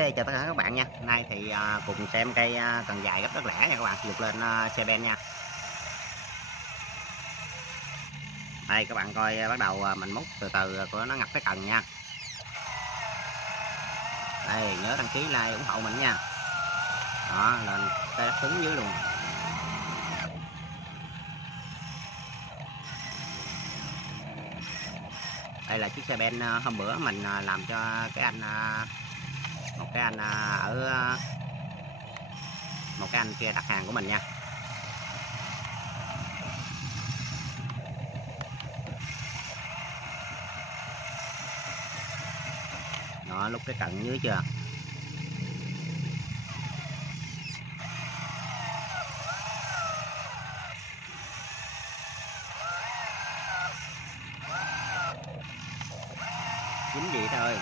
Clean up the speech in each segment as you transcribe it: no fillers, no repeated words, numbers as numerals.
chào tất cả các bạn nha. Hôm nay thì cùng xem cây cần dài gấp đất lẻ nha các bạn, dục lên xe ben nha. Đây các bạn coi, bắt đầu mình múc từ từ của nó ngập cái cần nha. Đây nhớ đăng ký like ủng hộ mình nha. Đó, lên cái đất cứng dưới luôn. Đây là chiếc xe ben hôm bữa mình làm cho cái anh một cái anh ở một cái anh kia đặt hàng của mình nha. Đó, lúc cái cận dưới chưa. Dính gì thôi.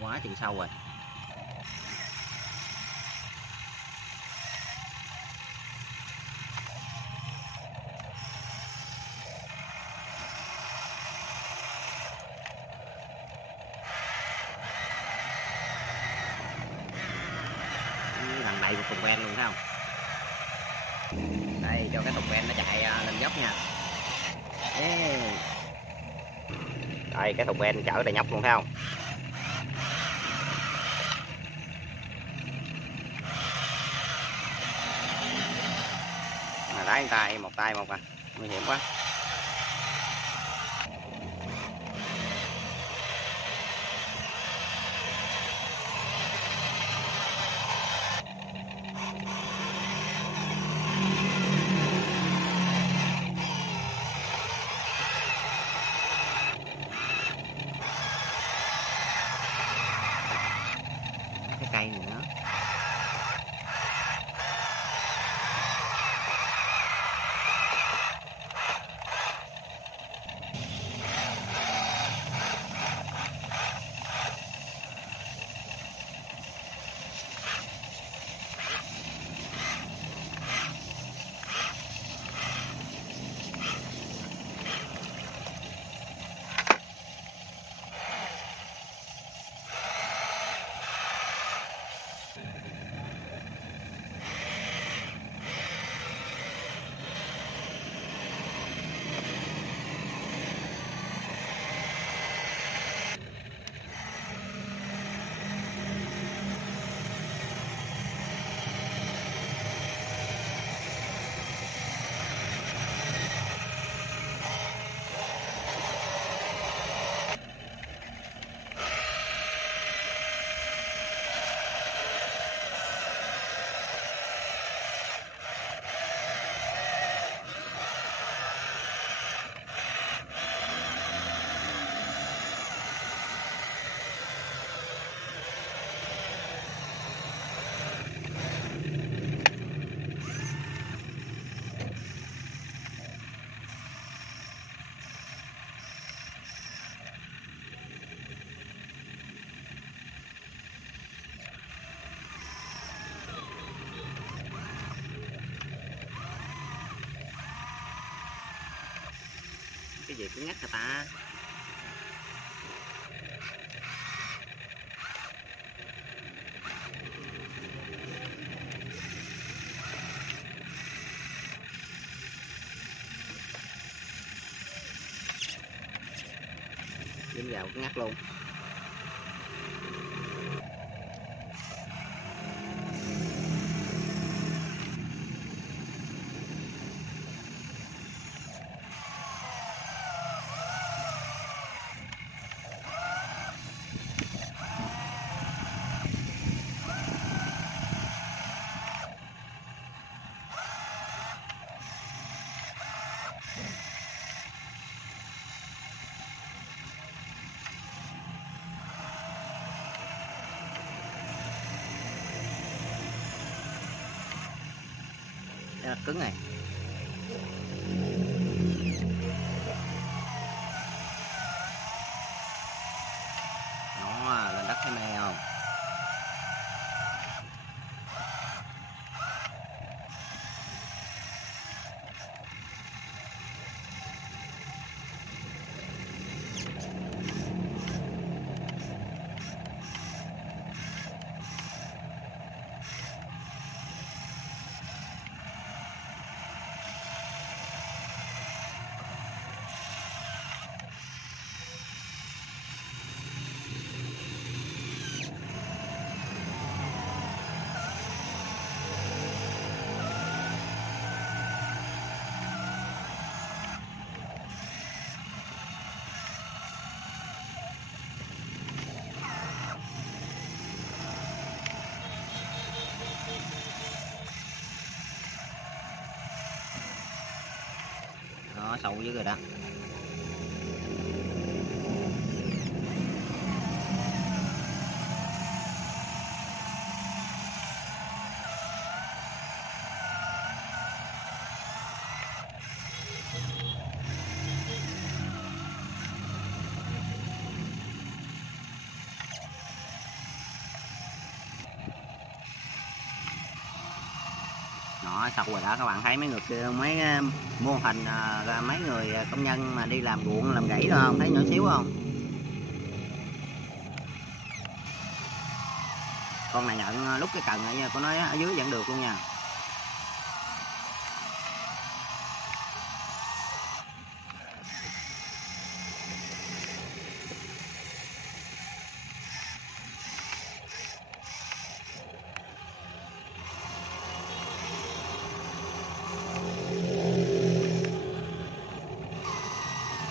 Quá chừng sâu rồi. Gần đây một thùng ben luôn thấy không. Đây cho cái thùng ben nó chạy lên dốc nha. Đây cái thùng ben chở đầy nhóc luôn thấy không. Mà lái tay một à, nguy hiểm quá. Cái cây này nữa. Cái gì cũng nhắc người ta. Dính vào cũng ngắt luôn. Rất cứng này. Đó, lên đất thấy mê không. sâu dữ rồi đó. Nó sâu rồi đó, các bạn thấy mấy người kia, mấy mô hình mấy người công nhân mà đi làm ruộng làm gãy rồi không, thấy nhỏ xíu không? Con này nhận lúc cái cần của nó ở dưới vẫn được luôn nha.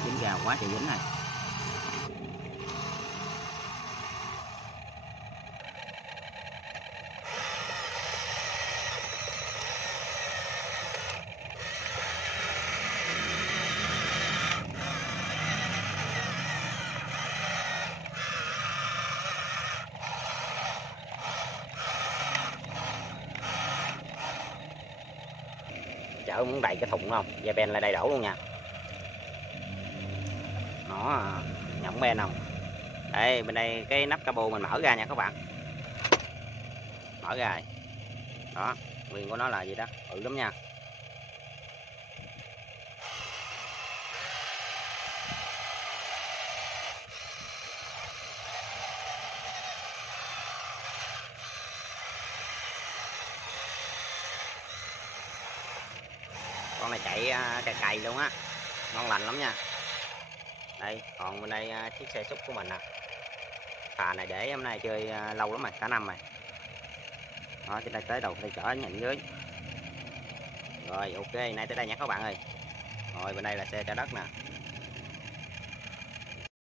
Dính gào quá trời dính này. Chở muốn đầy cái thùng không, da ben lại đầy đổ luôn nha. Nó nhỏng ben không. Đây bên đây cái nắp cabo mình mở ra nha các bạn, mở ra rồi. Đó, nguyên của nó là gì đó, bự lắm nha. Con này chạy cày cày luôn á, ngon lành lắm nha. Đây còn bên đây chiếc xe xúc của mình nè. Phà này để hôm nay chơi lâu lắm rồi, cả năm rồi. Đó, trên đây tới đầu đây chở nhận dưới. Rồi ok, nay tới đây nha các bạn ơi. Rồi bên đây là xe chở đất nè.